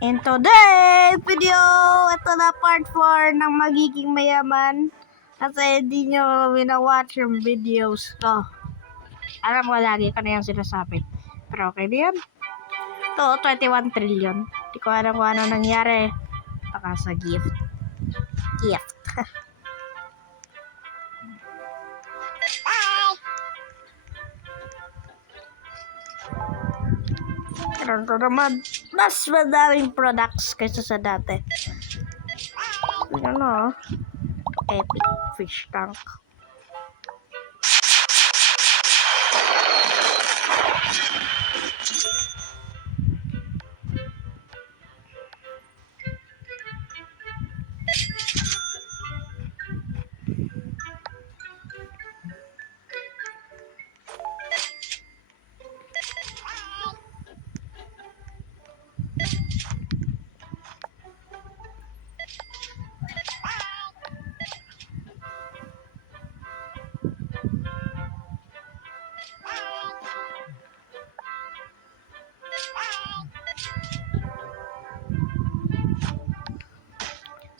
In today video, ito na part 4 ng magiging mayaman. Kasi hindi nyo winawatch yung videos ko. Alam ko lagi ko na yung sinasabi. Pero okay na yan. Ito, 21 trillion. Hindi ko alam kung ano nangyari. Baka sa gift. Meron ko naman mas madaming products kaysa sa dati. Ano? Epic fish tank.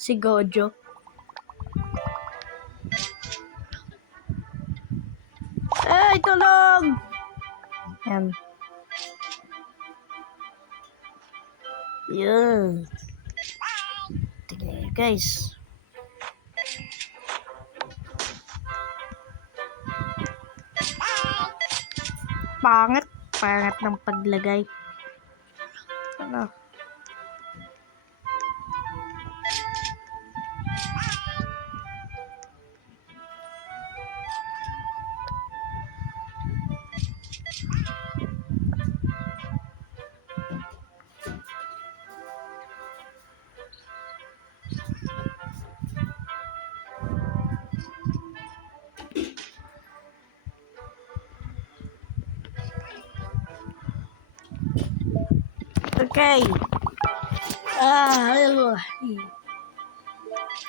Si Gojo. Ay, tulog! Yan. Yun. Tignan guys. Pangit. Pangit ng paglagay. Ano? Okay.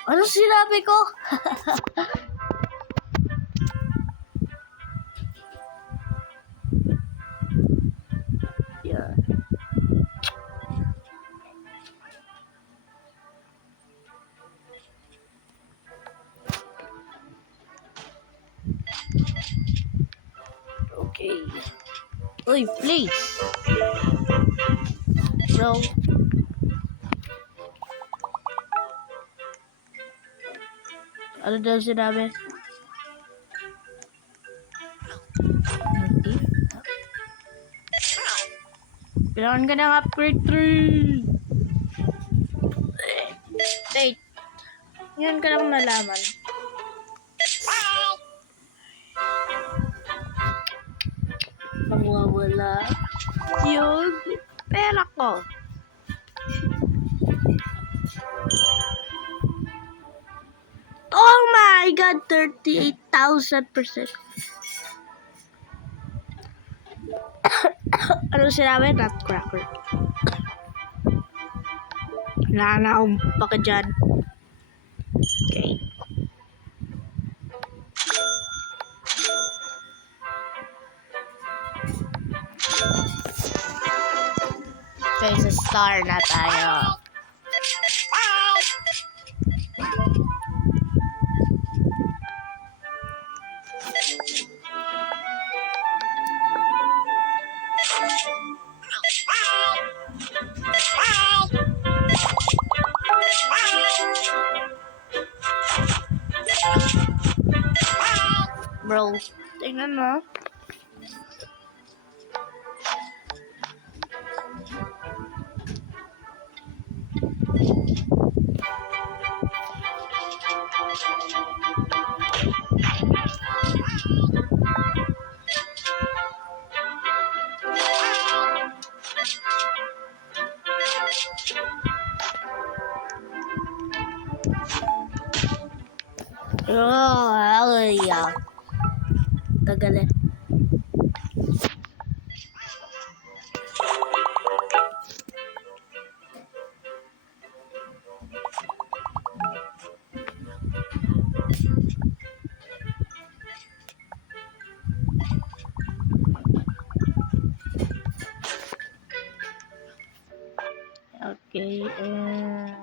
Ano sinabi ko? Yeah. Okay. Uy, please. Bro. Ano daw sinabi? Kailangan ka ng upgrade 3. Wait. Yun ka lang nalaman. Mawawala yung pera ko. Oh my God, 38,000%. Ano sinabi? Nutcracker. Nanaong pa ka dyan. Okay. Okay, sa star na tayo. Bro, tingnan mo. Ay, kagalit. Okay, and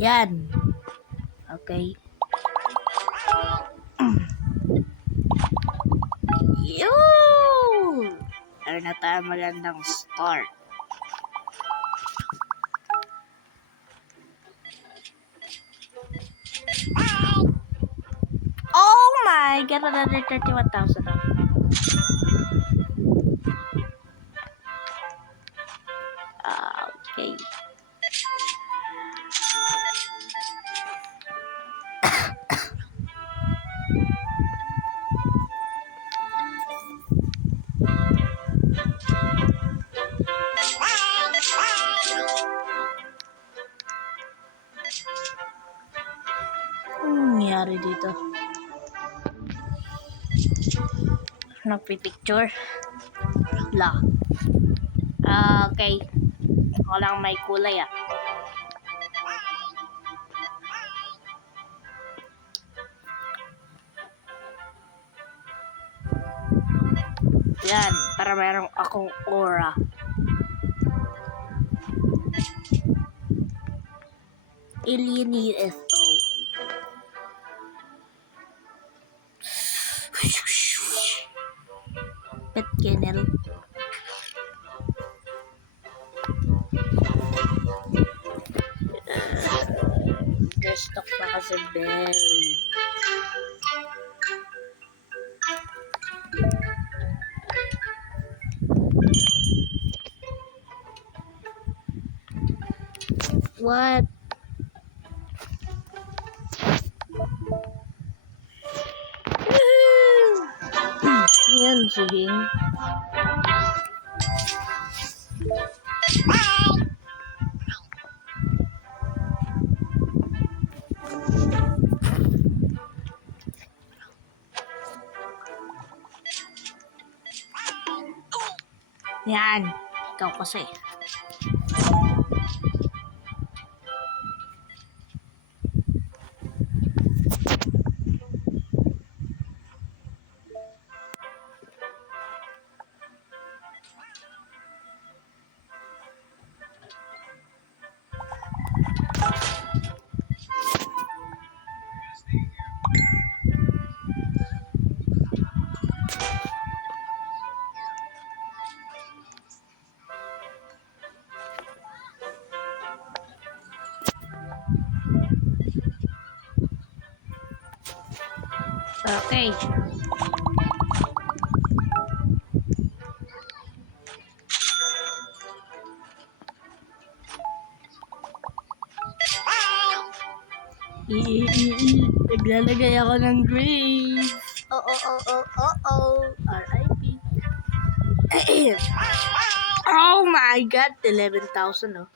yan. Okay. Yun! Meron na tayo magandang start. Oh my God! Another 31,000 na. Okay. Nangyari dito? Nagpipicture? La. Okay. Ako lang may kulay ah. Yan. Para mayroong akong aura. Alien UFO. Pet kennel. Desktop na kasi bell. What? Yan sihing. Yan. Ikaw kasi. Okay. Naglalagay ako ng grades. R.I.P. Oh my God! 11,000 oh.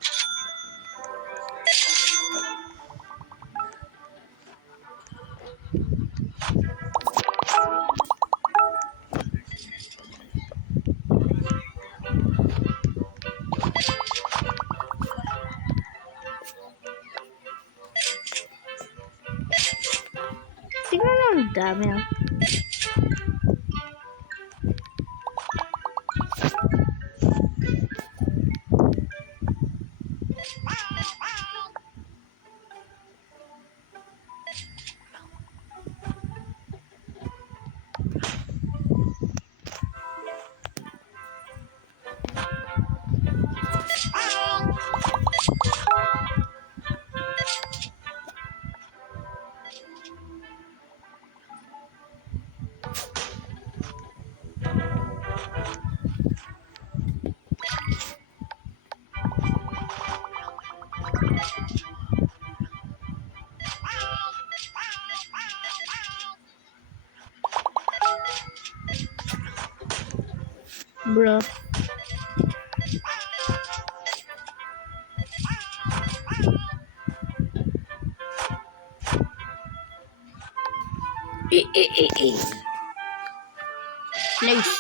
Tingnan mo, ang dami ah. Bro. Place.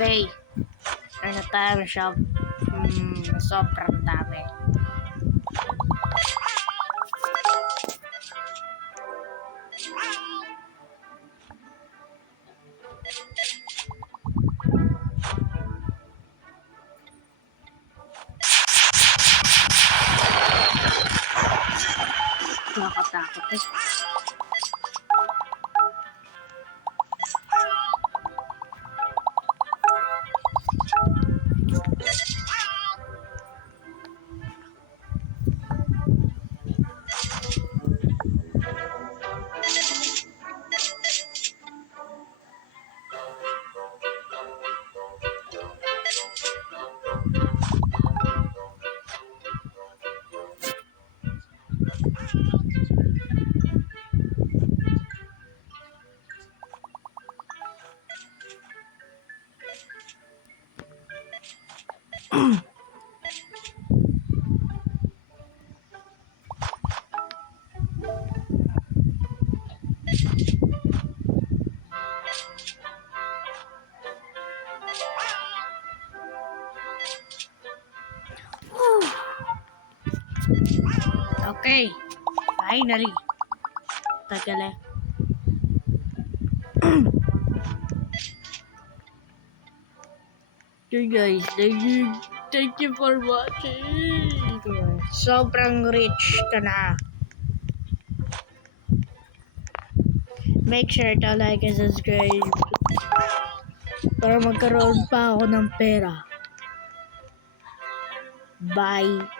Okay. Ano tayo shop? Sobrang dami. Nakakatakot eh. Okay. Finally. Tagal eh. Okay guys, thank you for watching. Sobrang rich ka na. Make sure to like and subscribe para magkaroon pa ako ng pera. Bye.